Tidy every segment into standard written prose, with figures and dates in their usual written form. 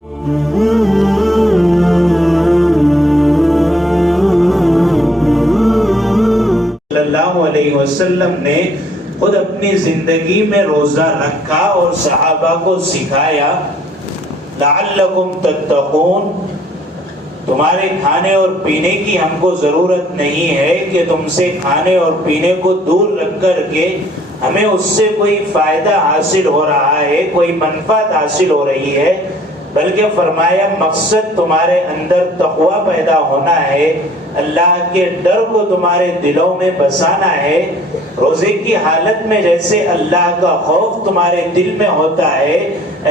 صلی اللہ علیہ وسلم نے خود اپنی زندگی میں روزہ رکھا اور صحابہ کو سکھایا، لعلکم تتقون، تمہارے کھانے اور پینے کی ہم کو ضرورت نہیں ہے کہ تم سے کھانے اور پینے کو دور رکھ کر کے ہمیں اس سے کوئی فائدہ حاصل ہو رہا ہے، کوئی منفعت حاصل ہو رہی ہے، بلکہ فرمایا مقصد تمہارے اندر تقوی پیدا ہونا ہے، اللہ کے ڈر کو تمہارے دلوں میں بسانا ہے۔ روزے کی حالت میں جیسے اللہ کا خوف تمہارے دل میں ہوتا ہے،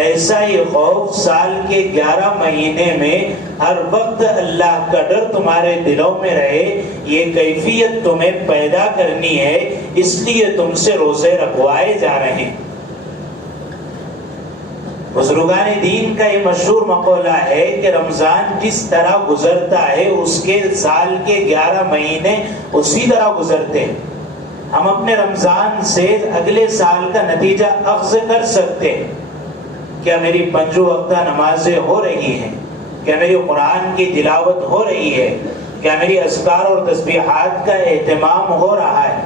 ایسا ہی خوف سال کے 11 مہینے میں ہر وقت اللہ کا ڈر تمہارے دلوں میں رہے، یہ کیفیت تمہیں پیدا کرنی ہے، اس لیے تم سے روزے رکھوائے جا رہے ہیں۔ بزرگان دین کا یہ مشہور مقولہ ہے کہ رمضان جس طرح گزرتا ہے اس کے سال کے 11 مہینے اسی طرح گزرتے ہیں۔ ہم اپنے رمضان سے اگلے سال کا نتیجہ اخذ کر سکتے ہیں، کیا میری 5 وقتہ نمازیں ہو رہی ہیں، کیا میری قرآن کی تلاوت ہو رہی ہے، کیا میری اذکار اور تسبیحات کا اہتمام ہو رہا ہے۔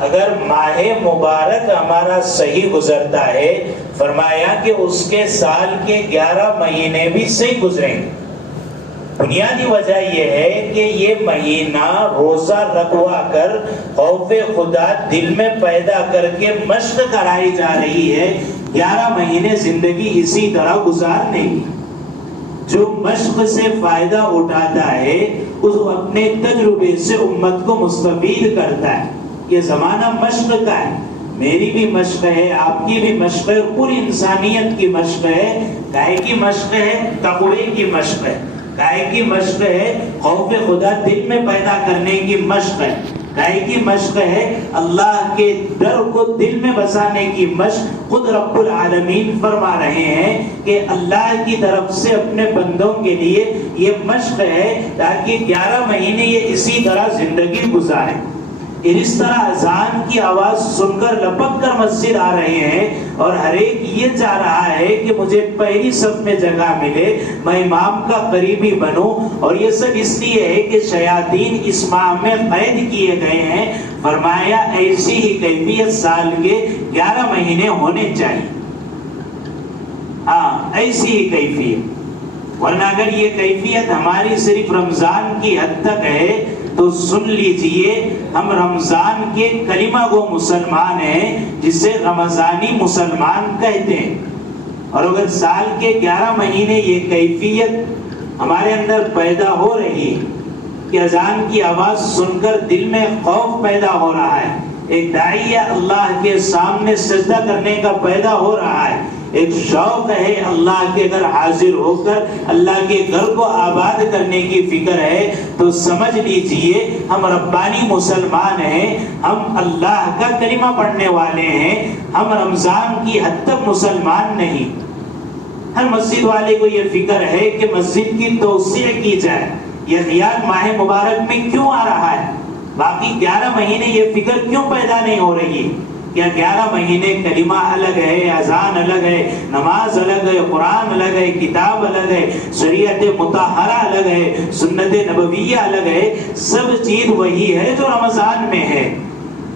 اگر ماہ مبارک ہمارا صحیح گزرتا ہے، فرمایا کہ اس کے سال کے 11 مہینے بھی صحیح گزریں گے۔ بنیادی وجہ یہ ہے کہ یہ مہینہ روزہ رکھوا کر خوف خدا دل میں پیدا کر کے مشق کرائی جا رہی ہے۔ 11 مہینے زندگی اسی طرح گزارنے کی۔ جو مشق سے فائدہ اٹھاتا ہے اس اپنے تجربے سے امت کو مستفید کرتا ہے۔ یہ زمانہ مشق کا ہے، میری بھی مشق ہے، آپ کی بھی مشق ہے، پوری انسانیت کی مشق ہے۔ کائے کی مشق ہے؟ تقوی کی مشق ہے۔ کائے کی مشق ہے؟ خوف خدا دل میں پیدا کرنے کی مشق ہے۔ کائے کی مشق ہے؟ اللہ کے ڈر کو دل میں بسانے کی مشق۔ خود رب العالمین فرما رہے ہیں کہ اللہ کی طرف سے اپنے بندوں کے لیے یہ مشق ہے تاکہ 11 مہینے یہ اسی طرح زندگی گزاریں۔ اس طرح اذان کی آواز سن کر لپک کر مسجد آ رہے ہیں اور ہر ایک یہ چاہ رہا ہے کہ مجھے پہلی صف میں جگہ ملے، میں امام کا قریبی بنوں، اور یہ سب اس لیے ہے کہ شیاطین اس ماہ میں قید کیے گئے ہیں۔ فرمایا ایسی ہی کیفیت سال کے 11 مہینے ہونے چاہیے۔ ہاں، ایسی ہی کیفیت، ورنہ اگر یہ کیفیت ہماری صرف رمضان کی حد تک ہے تو سن لیجئے، ہم رمضان کے کلمہ گو مسلمان ہیں جسے رمضانی مسلمان کہتے ہیں۔ اور اگر سال کے 11 مہینے یہ کیفیت ہمارے اندر پیدا ہو رہی کہ اذان کی آواز سن کر دل میں خوف پیدا ہو رہا ہے، ایک داعیہ اللہ کے سامنے سجدہ کرنے کا پیدا ہو رہا ہے، ایک شوق ہے اللہ کے گھر حاضر ہو کر اللہ کے گھر کو آباد کرنے کی فکر ہے، تو سمجھ لیجئے ہم ربانی مسلمان ہیں، ہم اللہ کا کلمہ پڑھنے والے ہیں، ہم رمضان کی حد تک مسلمان نہیں۔ ہر مسجد والے کو یہ فکر ہے کہ مسجد کی توسیع کی جائے، یہ خیال ماہ مبارک میں کیوں آ رہا ہے؟ باقی 11 مہینے یہ فکر کیوں پیدا نہیں ہو رہی ہے؟ کیا 11 مہینے کلمہ الگ ہے، اذان الگ ہے، نماز الگ ہے، قرآن الگ ہے، کتاب الگ ہے، شریعت مطہرہ الگ ہے، سنت نبویہ الگ ہے، سب چیز وہی ہے جو رمضان میں ہے،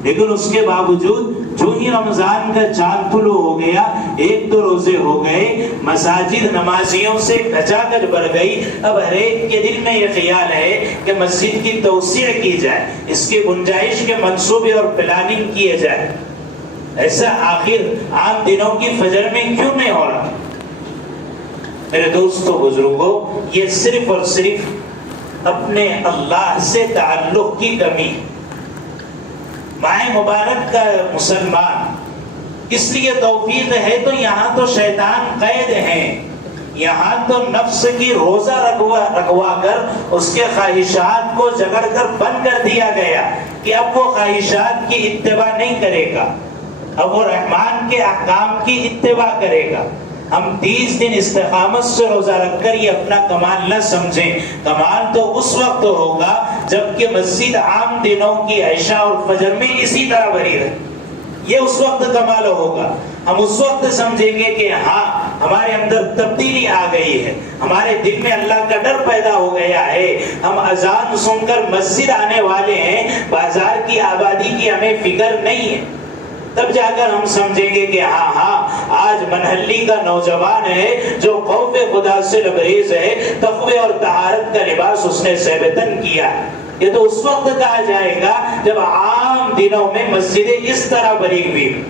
لیکن اس کے باوجود جو ہی رمضان کا چاند طلوع ہو گیا، 1-2 روزے ہو گئے، مساجد نمازیوں سے کھچاکچ بڑھ گئی۔ اب ہر ایک کے دل میں یہ خیال ہے کہ مسجد کی توسیع کی جائے، اس کی گنجائش کے منصوبے اور پلاننگ کیے جائے۔ ایسا آخر عام دنوں کی فجر میں کیوں نہیں ہو رہا؟ میرے دوستو بزرگوں، یہ صرف اور صرف اپنے اللہ سے تعلق کی کمی۔ ماہ مبارک کا مسلمان اس لیے توفیق ہے تو یہاں تو شیطان قید ہیں، یہاں تو نفس کی روزہ رکھوا کر اس کے خواہشات کو جگڑ کر بند کر دیا گیا کہ اب وہ خواہشات کی اتباع نہیں کرے گا، اب وہ رحمان کے احکام کی اتباع کرے گا۔ ہم 30 دن استقامت سے روزہ رکھ کر یہ اپنا کمال نہ سمجھیں، کمال تو اس وقت ہوگا جبکہ مسجد عام دنوں کی عشاء اور فجر میں اسی طرح بھری رہے، یہ اس وقت کمال ہوگا۔ ہم اس وقت سمجھیں گے کہ ہاں ہمارے اندر تبدیلی آ گئی ہے، ہمارے دل میں اللہ کا ڈر پیدا ہو گیا ہے، ہم اذان سن کر مسجد آنے والے ہیں، بازار کی آبادی کی ہمیں فکر نہیں ہے۔ تب جا کر ہم سمجھیں گے کہ ہاں آج منہلی کا نوجوان ہے جو خوف خدا سے لبریز ہے، تقوی اور طہارت کا لباس اس نے سیبتن کیا۔ یہ تو اس وقت کہا جائے گا جب عام دنوں میں مسجدیں اس طرح بھری ہوئی،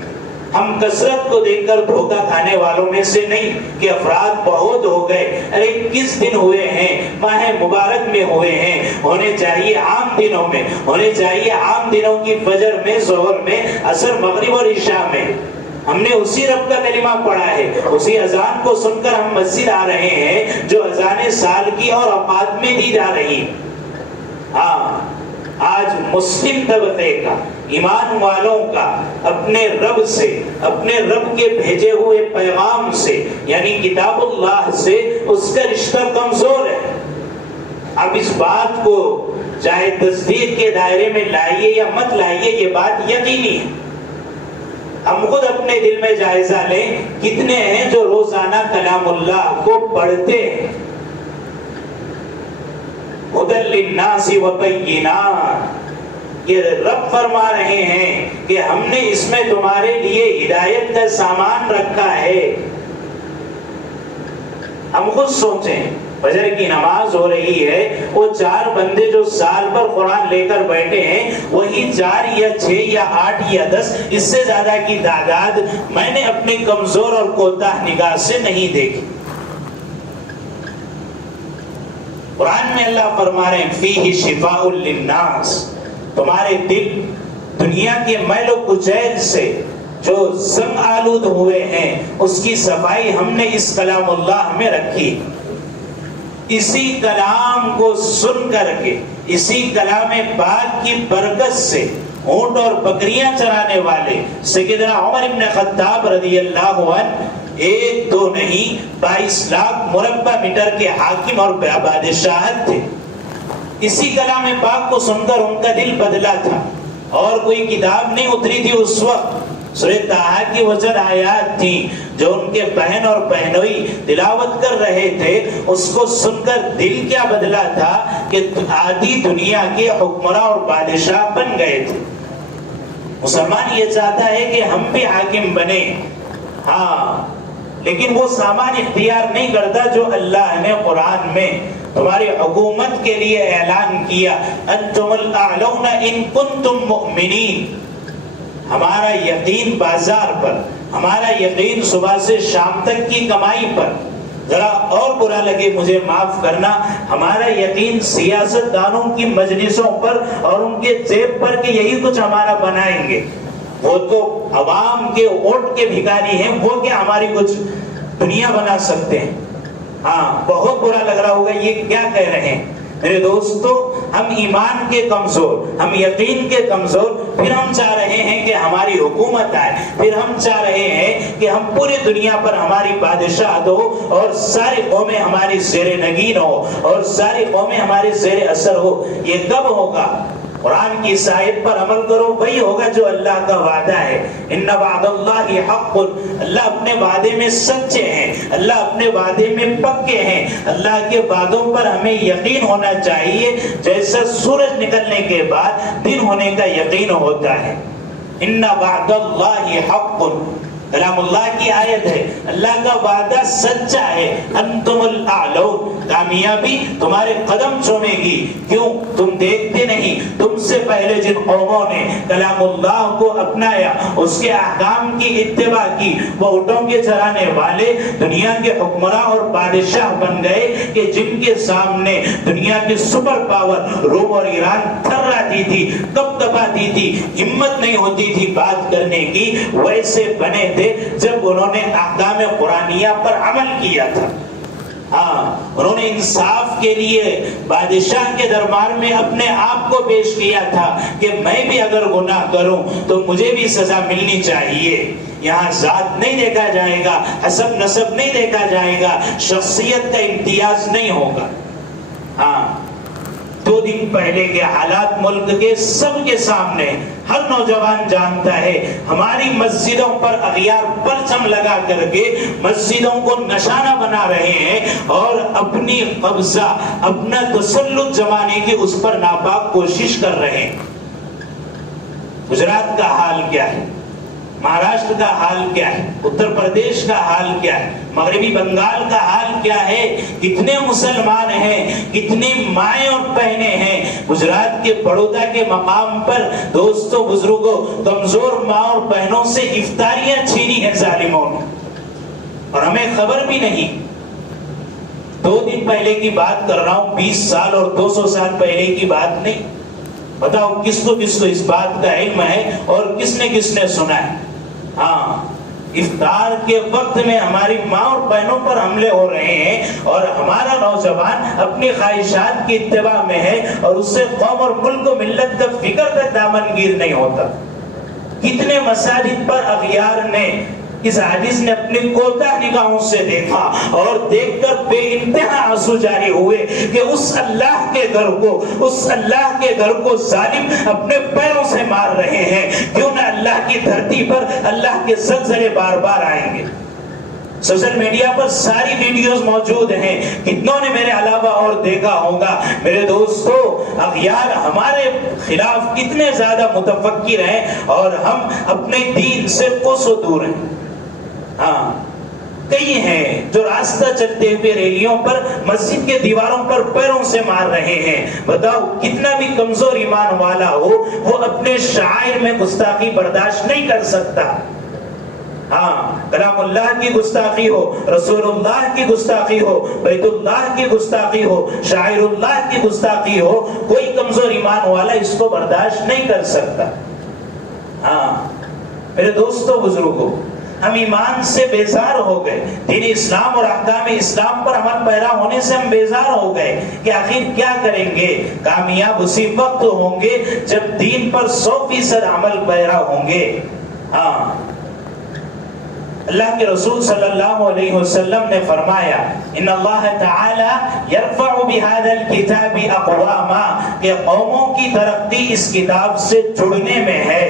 ہم کثرت کو دیکھ کر دھوکہ کھانے والوں میں سے نہیں کہ افراد بہت ہو گئے، ارے کس دن ہوئے ہیں، ماہ مبارک میں ہوئے ہیں، ہونے چاہیے عام دنوں میں، ہونے چاہیے عام دنوں کی فجر میں، ظہر میں، عصر، مغرب اور عشاء میں۔ ہم نے اسی رب کا کلمہ پڑھا ہے، اسی اذان کو سن کر ہم مسجد آ رہے ہیں جو اذان سال کی اور اوقات میں دی جا رہی۔ ہاں آج مسلم طبقے کا، ایمان والوں کا اپنے رب سے، اپنے رب کے بھیجے ہوئے پیغام سے یعنی کتاب اللہ سے اس کا رشتہ کمزور ہے۔ اب اس بات کو چاہے تصدیق کے دائرے میں لائیے یا مت لائیے، یہ بات یقینی ہے۔ ہم خود اپنے دل میں جائزہ لیں، کتنے ہیں جو روزانہ کلام اللہ کو پڑھتے ہیں؟ ہدی للناس وبینات، یہ رب فرما رہے ہیں کہ ہم نے اس میں تمہارے لیے ہدایت کا سامان رکھا ہے۔ ہم خود سوچیں، فجر کی نماز ہو رہی ہے، وہ 4 بندے جو سال پر قرآن لے کر بیٹھے ہیں، وہی 4 یا 6 یا 8 یا 10 اس سے زیادہ کی تعداد میں نے اپنے کمزور اور کوتاہ نگاہ سے نہیں دیکھی۔ قرآن میں اللہ فرما رہے ہیں فیہ شفاء للناس، تمہارے دل دنیا کے میل و کچیل سے جو زنگ آلود ہوئے ہیں اس کی صفائی ہم نے اس کلام اللہ میں رکھی۔ اسی کلام کو سن کر کے، اسی کلام پاک کی برکت سے اونٹ اور بکریاں چرانے والے سیدنا عمر بن خطاب رضی اللہ عنہ 1 2 نہیں 22 لاکھ مربع میٹر کے حاکم اور بادشاہت تھے۔ اسی کلام پاک کو سن کر ان کا دل بدلا تھا، اور کوئی کتاب نہیں اتری تھی اس وقت۔ سورہ طٰہٰ کی وچن آیات تھی جو ان کے بہن اور بہنوئی تلاوت کر رہے تھے، اس کو سن کر دل کیا بدلا تھا کہ آدھی دنیا کے حکمراں اور بادشاہ بن گئے تھے۔ مسلمان یہ چاہتا ہے کہ ہم بھی حاکم بنے، ہاں، لیکن وہ سامان اختیار نہیں کرتا جو اللہ نے قرآن میں تمہاری حکومت کے لیے اعلان کیا، انتم الاعلون ان کنتم مؤمنین۔ ہمارا یقین بازار پر، ہمارا یقین صبح سے شام تک کی کمائی پر، ذرا اور برا لگے مجھے معاف کرنا، ہمارا یقین سیاست دانوں کی مجلسوں پر اور ان کے جیب پر کہ یہی کچھ ہمارا بنائیں گے۔ وہ تو عوام کے ووٹ کے بھکاری ہیں، وہ کیا ہماری کچھ دنیا بنا سکتے ہیں؟ ہاں، بہت برا لگ رہا ہوگا یہ کیا کہہ رہے ہیں۔ میرے دوستو، ہم ایمان کے کمزور، ہم یقین کے کمزور، پھر ہم چاہ رہے ہیں کہ ہماری حکومت آئے، پھر ہم چاہ رہے ہیں کہ ہم پوری دنیا پر ہماری بادشاہت ہو اور ساری قومیں ہماری زیر نگین ہو اور ساری قومیں ہمارے زیر اثر ہو۔ یہ کب ہوگا؟ قرآن کی اس آیت پر عمل کرو، وہی ہوگا جو اللہ کا وعدہ ہے۔ ان وعد اللہ حق، اللہ اپنے وعدے میں سچے ہیں، اللہ اپنے وعدے میں پکے ہیں۔ اللہ کے وعدوں پر ہمیں یقین ہونا چاہیے جیسا سورج نکلنے کے بعد دن ہونے کا یقین ہوتا ہے۔ ان وعد اللہ حق، کلام اللہ کی آیت ہے، اللہ کا وعدہ سچا ہے۔ انتم الاعلون، کامیابی تمہارے قدم چومے گی۔ کیوں؟ تم دیکھتے نہیں تم سے پہلے جن قوموں نے کلام اللہ کو اپنایا، اس کے احکام کی اتباع کی، وہ اونٹوں کے چرانے والے دنیا کے حکمراں اور بادشاہ بن گئے کہ جن کے سامنے دنیا کے سپر پاور روم اور ایران تھراتی تھی، کب کپاتی تھی، ہمت نہیں ہوتی تھی بات کرنے کی، ویسے بنے تھے جب انہوں نے احکام قرآنیہ پر عمل کیا تھا۔ ہاں، انہوں نے انصاف کے لیے بادشاہ کے دربار میں اپنے آپ کو پیش کیا تھا کہ میں بھی اگر گناہ کروں تو مجھے بھی سزا ملنی چاہیے۔ یہاں ذات نہیں دیکھا جائے گا، حسب نسب نہیں دیکھا جائے گا، شخصیت کا امتیاز نہیں ہوگا۔ ہاں، دو دن پہلے کے حالات ملک کے سب کے سامنے ہر نوجوان جانتا ہے. ہماری مسجدوں پر اغیار پرچم لگا کر کے مسجدوں کو نشانہ بنا رہے ہیں اور اپنی قبضہ اپنا تسلط جمانے کی اس پر ناپاک کوشش کر رہے ہیں. گجرات کا حال کیا ہے، مہاراشٹر کا حال کیا ہے، اتر پردیش کا حال کیا ہے، مغربی بنگال کا حال کیا ہے، کتنے مسلمان ہیں، کتنی مائیں اور بہنیں ہیں. گجرات کے بڑودہ کے مقام پر دوستوں بزرگوں کمزور ماں اور بہنوں سے افطاریاں چھینی ہیں ظالموں نے اور ہمیں خبر بھی نہیں. 2 دن پہلے کی بات کر رہا ہوں، 20 سال اور 200 سال پہلے کی بات نہیں. بتاؤ کس کو اس بات کا علم ہے اور کس نے سنا ہے. ہاں، افطار کے وقت میں ہماری ماں اور بہنوں پر حملے ہو رہے ہیں اور ہمارا نوجوان اپنی خواہشات کی اتباع میں ہے اور اس سے قوم اور ملک و ملت کا فکر کا دامن گیر نہیں ہوتا. کتنے مساجد پر اغیار نے اس حادث نے اپنی کوتاہ نگاہوں سے دیکھا اور دیکھ کر بے انتہا آنسو جاری ہوئے کہ اس اللہ کے گھر کو ظالم اپنے پیروں سے مار رہے ہیں. کیوں نہ اللہ کی دھرتی پر اللہ کے زلزلے بار بار آئیں گے. سوشل میڈیا پر ساری ویڈیوز موجود ہیں، کتنوں نے میرے علاوہ اور دیکھا ہوگا. میرے دوستو، اغیار ہمارے خلاف کتنے زیادہ متفکر ہیں اور ہم اپنے دین سے کوسوں دور ہیں. ہاں، کئی ہیں جو راستہ چلتے ہوئے ریلیوں پر مسجد کے دیواروں پر پیروں سے مار رہے ہیں. بتاؤ کتنا بھی کمزور ایمان والا ہو وہ اپنے شعائر میں گستاخی برداشت نہیں کر سکتا. ہاں، کلام اللہ کی گستاخی ہو، رسول اللہ کی گستاخی ہو، بیت اللہ کی گستاخی ہو، شاعر اللہ کی گستاخی ہو، کوئی کمزور ایمان والا اس کو برداشت نہیں کر سکتا. ہاں میرے دوستوں بزرگوں، ہم ایمان سے بیزار ہو گئے. دین اسلام اور احکام اسلام پر عمل پیرا ہونے سے ہم بیزار ہو گئے کہ آخر کیا کریں گے. کامیاب اسی وقت ہوں گے جب دین پر 100% عمل پیرا ہوں گے. ہاں، اللہ کے رسول صلی اللہ علیہ وسلم نے فرمایا ان اللہ تعالی یرفع بهذا الكتاب اقواما، کہ قوموں کی ترقی اس کتاب سے جڑنے میں ہے.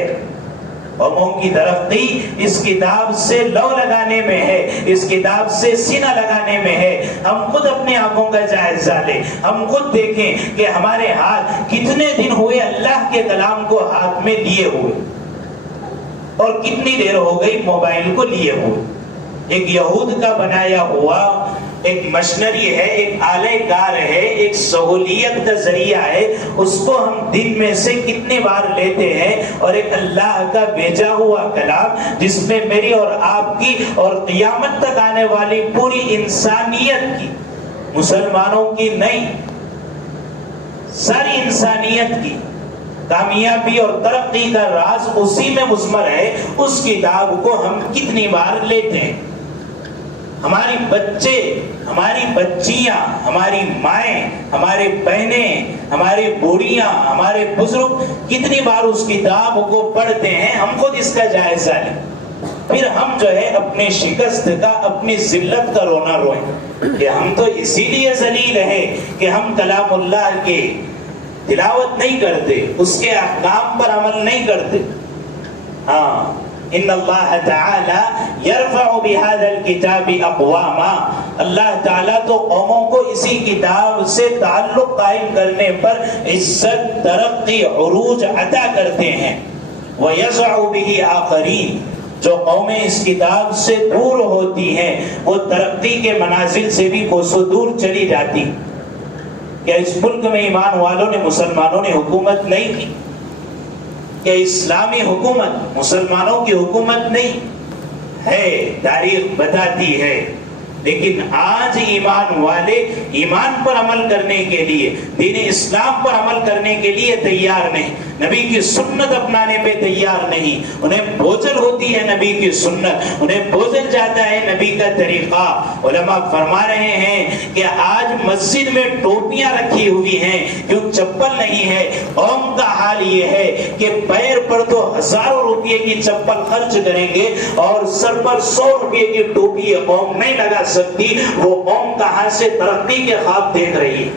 قوموں کی ترقی اس کتاب سے لو لگانے میں ہے، اس کتاب سے سینہ لگانے میں ہے. ہم خود اپنے آنکھوں کا جائزہ لیں، ہم خود دیکھیں کہ ہمارے ہاتھ کتنے دن ہوئے اللہ کے کلام کو ہاتھ میں لیے ہوئے اور کتنی دیر ہو گئی موبائل کو لیے ہوئے. ایک یہود کا بنایا ہوا ایک مشنری ہے، ایک آلہ کار ہے، ایک سہولیت کا ذریعہ ہے، اس کو ہم دن میں سے کتنی بار لیتے ہیں. اور ایک اللہ کا بھیجا ہوا کلام جس میں میری اور آپ کی اور قیامت تک آنے والی پوری انسانیت کی، مسلمانوں کی نہیں، ساری انسانیت کی کامیابی اور ترقی کا راز اسی میں مضمر ہے. اس کتاب کو ہم کتنی بار لیتے ہیں. ہماری بچے، ہماری بچیاں، ہماری مائیں، ہمارے بہنیں، ہماری بوڑھیاں، ہمارے بزرگ کتنی بار اس کتاب کو پڑھتے ہیں. ہم خود اس کا جائزہ لیں. پھر ہم جو ہے اپنے شکست کا، اپنی ذلت کا رونا روئیں کہ ہم تو اسی لیے ذلیل ہیں کہ ہم کلام اللہ کے تلاوت نہیں کرتے، اس کے احکام پر عمل نہیں کرتے. ہاں، ان اللہ تعالی یرفع بهذا الكتاب اقواما، اللہ تعالیٰ تو قوموں کو اسی کتاب سے تعلق قائم کرنے پر عزت، ترقی، عروج عطا کرتے ہیں. وَيَزْعُ بِهِ آخَرِينَ، جو قومیں اس کتاب سے دور ہوتی ہیں وہ ترقی کے منازل سے بھی کوسوں دور چلی جاتی. کیا اس ملک میں ایمان والوں نے، مسلمانوں نے حکومت نہیں کی؟ کہ اسلامی حکومت مسلمانوں کی حکومت نہیں ہے؟ تاریخ بتاتی ہے. لیکن آج ایمان والے ایمان پر عمل کرنے کے لیے، دین اسلام پر عمل کرنے کے لیے تیار نہیں، نبی کی سنت اپنانے پہ تیار نہیں. انہیں بوجھل ہوتی ہے نبی کی سنت، انہیں بوجھل جاتا ہے نبی کا طریقہ. علماء فرما رہے ہیں کہ آج مسجد میں ٹوپیاں رکھی ہوئی ہیں، کیوں چپل نہیں ہے. قوم کا حال یہ ہے کہ پیر پر تو ہزاروں روپے کی چپل خرچ کریں گے اور سر پر 100 روپے کی ٹوپی قوم نہیں لگا سکتی. وہ قوم کہاں سے ترقی کے خواب دیکھ رہی ہے؟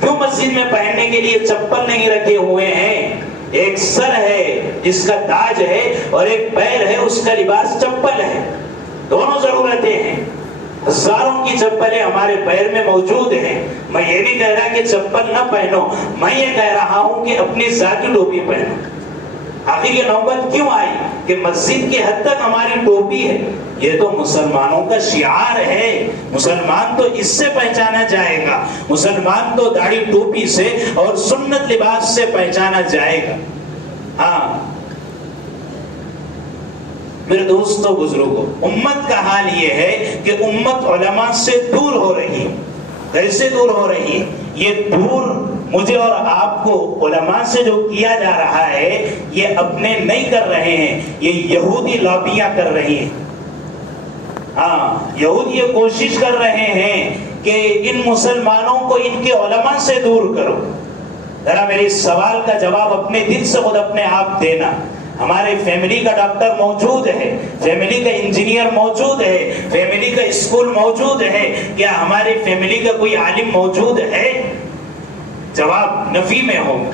کیوں مسجد میں پہننے کے لیے چپل نہیں رکھے ہوئے ہیں. ایک سر ہے جس کا تاج ہے اور ایک پیر ہے اس کا لباس چپل ہے. دونوں ضرورتیں ہیں. ہزاروں کی چپلیں ہمارے پیر میں موجود ہیں. میں یہ نہیں کہہ رہا کہ چپل نہ پہنو, میں یہ کہہ رہا ہوں کہ اپنی ذاتی ٹوپی پہنو. آخر یہ نوبت کیوں آئی کہ مسجد کی حد تک ہماری ٹوپی ہے؟ یہ تو مسلمانوں کا شعار ہے. مسلمان تو اس سے پہچانا جائے گا. مسلمان تو داڑھی ٹوپی سے اور سنت لباس سے پہچانا جائے گا. ہاں میرے دوستو بزرگوں, امت کا حال یہ ہے کہ امت علماء سے دور ہو رہی ہے. کیسے دور ہو رہی ہے؟ یہ دور مجھے اور آپ کو علماء سے جو کیا جا رہا ہے یہ اپنے نہیں کر رہے ہیں, یہ یہودی لابیاں کر رہی ہیں. ہاں یہود یہ کوشش کر رہے ہیں کہ ان مسلمانوں کو ان کے علماء سے دور کرو. ذرا میرے اس سوال کا جواب اپنے دل سے خود اپنے آپ دینا. ہمارے فیملی کا ڈاکٹر موجود ہے, فیملی کا انجینئر موجود ہے, فیملی کا اسکول موجود ہے, کیا ہماری فیملی کا کوئی عالم موجود ہے؟ جواب نفی میں ہوگا.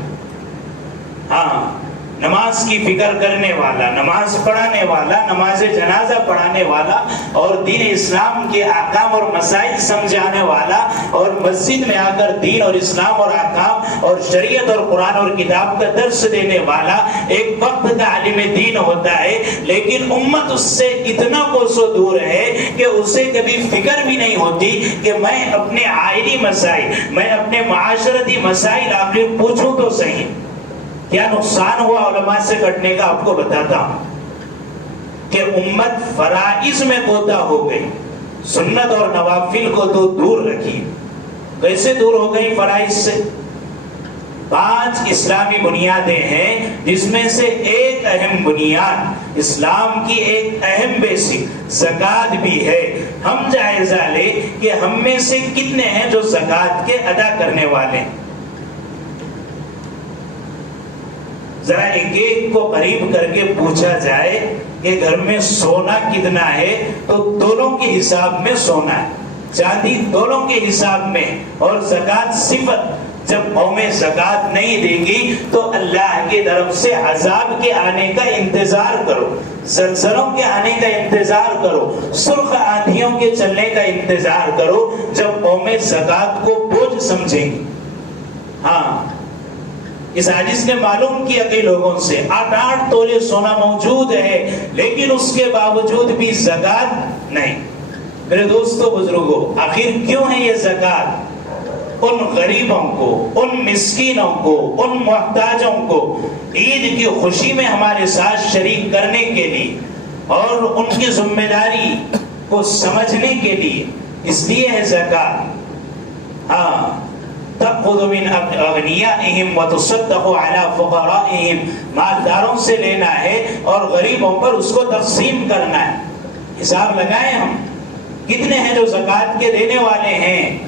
ہاں نماز کی فکر کرنے والا, نماز پڑھانے والا, نماز جنازہ پڑھانے والا اور دین اسلام کے احکام اور مسائل سمجھانے والا اور مسجد میں آ کر دین اور اسلام اور احکام اور شریعت اور قرآن اور کتاب کا درس دینے والا ایک وقت کا عالم دین ہوتا ہے. لیکن امت اس سے اتنا کوسوں دور ہے کہ اسے کبھی فکر بھی نہیں ہوتی کہ میں اپنے عائلی مسائل, میں اپنے معاشرتی مسائل آخر پوچھوں تو صحیح. کیا نقصان ہوا علماء سے کٹنے کا آپ کو بتاتا ہوں کہ امت فرائض میں کوتا ہو گئی, سنت اور نوافل کو تو دور رکھی. کیسے دور ہو گئی فرائض سے؟ 5 اسلامی بنیادیں ہیں جس میں سے ایک اہم بنیاد, اسلام کی ایک اہم بیسک زکوٰۃ بھی ہے. ہم جائزہ لیں کہ ہم میں سے کتنے ہیں جو زکوٰۃ کے ادا کرنے والے ہیں. ذرا ایک ایک کو قریب کر کے پوچھا جائے کہ گھر میں سونا کتنا ہے تو تولوں کے حساب میں سونا ہے, چاندی تولوں کے حساب میں, اور زکوٰۃ صفت. جب قومیں زکوٰۃ نہیں دیں گی تو اللہ کی طرف سے عذاب کے آنے کا انتظار کرو, زلزلوں کے آنے کا انتظار کرو, سرخ آندھیوں کے چلنے کا انتظار کرو جب قومیں زکوٰۃ کو بوجھ سمجھیں گی. ہاں اس حدیث نے معلوم کیا کئی لوگوں سے 8 تولے سونا موجود ہے لیکن اس کے باوجود بھی زکوٰۃ نہیں. میرے دوستو بزرگوں, آخر کیوں ہے یہ زکوٰۃ؟ ان غریبوں کو, ان مسکینوں کو, ان محتاجوں کو عید کی خوشی میں ہمارے ساتھ شریک کرنے کے لیے اور ان کی ذمہ داری کو سمجھنے کے لیے, اس لیے ہے زکوٰۃ. ہاں تأخذ من اغنیائہم وتصدق علی فقرائہم, مالداروں سے لینا ہے اور غریبوں پر اس کو تقسیم کرنا ہے. حساب لگائیں ہم کتنے ہیں جو زکوٰۃ کے دینے والے ہیں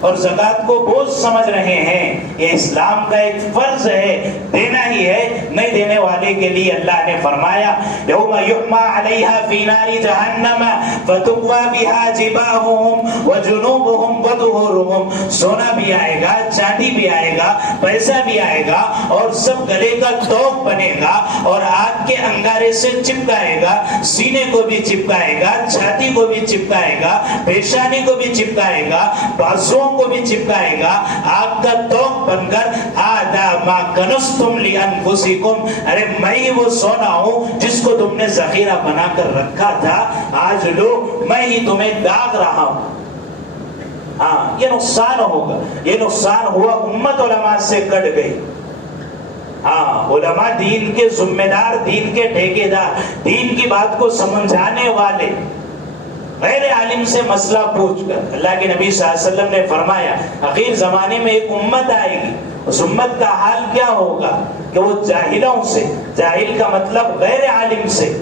اور زکوٰۃ کو بوجھ سمجھ رہے ہیں. یہ اسلام کا ایک فرض ہے, دینا ہی ہے. نہیں دینے والے کے لیے اللہ نے فرمایا یوم یحمى علیہا فی نار جہنم فتقوی بہا جباہہم وجنوبہم وظہورہم. سونا بھی آئے گا, چاندی بھی آئے گا, پیسہ بھی آئے گا اور سب گلے کا توق بنے گا اور آگ کے انگارے سے چپکائے گا, سینے کو بھی چپکائے گا, چھاتی کو بھی چپکائے گا, پیشانی کو بھی چپکائے گا, بازوؤں کو بھی چپکائے گا. آگ کا توق بن کر آدھا ما کنستم لانفسکم, ارے میں ہی وہ سونا ہوں جس کو تم نے ذخیرہ بنا کر رکھا تھا, آج لو میں ہی تمہیں داغ رہا ہوں. ہاں یہ نقصان ہوگا. یہ نقصان ہوا امت علماء سے کٹ گئی. ہاں علماء دین کے ذمہ دار, دین کے ٹھیکیدار, دین کی بات کو سمجھانے والے, غیر عالم سے مسئلہ پوچھ کر. اللہ کے نبی صلی اللہ علیہ وسلم نے فرمایا اخیر زمانے میں ایک امت آئے گی, اس امت کا حال کیا ہوگا کہ وہ جاہلوں سے, جاہل کا مطلب غیر عالم سے,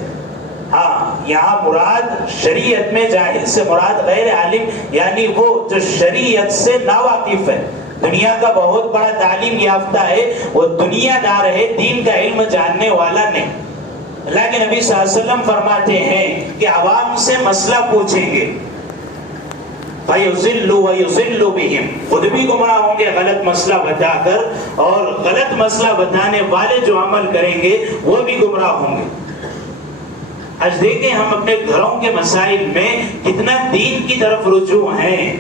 ہاں یہاں مراد شریعت میں جاہل سے مراد غیر عالم یعنی وہ جو شریعت سے ناواقف ہے, دنیا کا بہت بڑا تعلیم یافتہ ہے, وہ دنیا دار ہے, دین کا علم جاننے والا نہیں. اللہ کے نبی صلی اللہ علیہ وسلم فرماتے ہیں کہ عوام سے مسئلہ پوچھیں گے, فَيُضِلُّ وَيُضِلُّ بِهِمْ، خود بھی گمراہ ہوں گے غلط مسئلہ بتا کر، اور غلط مسئلہ بتانے والے جو عمل کریں گے وہ بھی گمراہ ہوں گے۔ آج دیکھیں ہم اپنے گھروں کے مسائل میں کتنا دین کی طرف رجوع ہیں،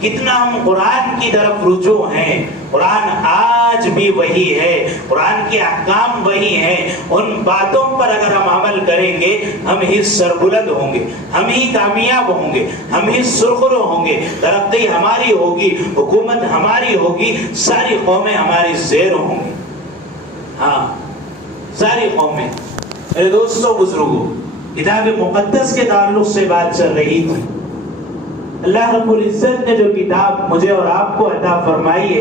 کتنا ہم قرآن کی طرف رجوع ہیں۔ قرآن آج بھی وہی ہے، قرآن کے احکام وہی ہیں، ان باتوں پر اگر ہم عمل کریں گے ہم ہی سربلند ہوں گے، ہم ہی کامیاب ہوں گے، ہم ہی سرخرو ہوں گے، ترقی ہماری ہوگی، حکومت ہماری ہوگی، ساری قومیں ہماری زیر ہوں گی۔ ہاں، ساری قومیں۔ میرے دوستوں بزرگوں، کتاب مقدس کے تعلق سے بات چل رہی تھی۔ اللہ رب العزت نے جو کتاب مجھے اور آپ کو عطا فرمائی ہے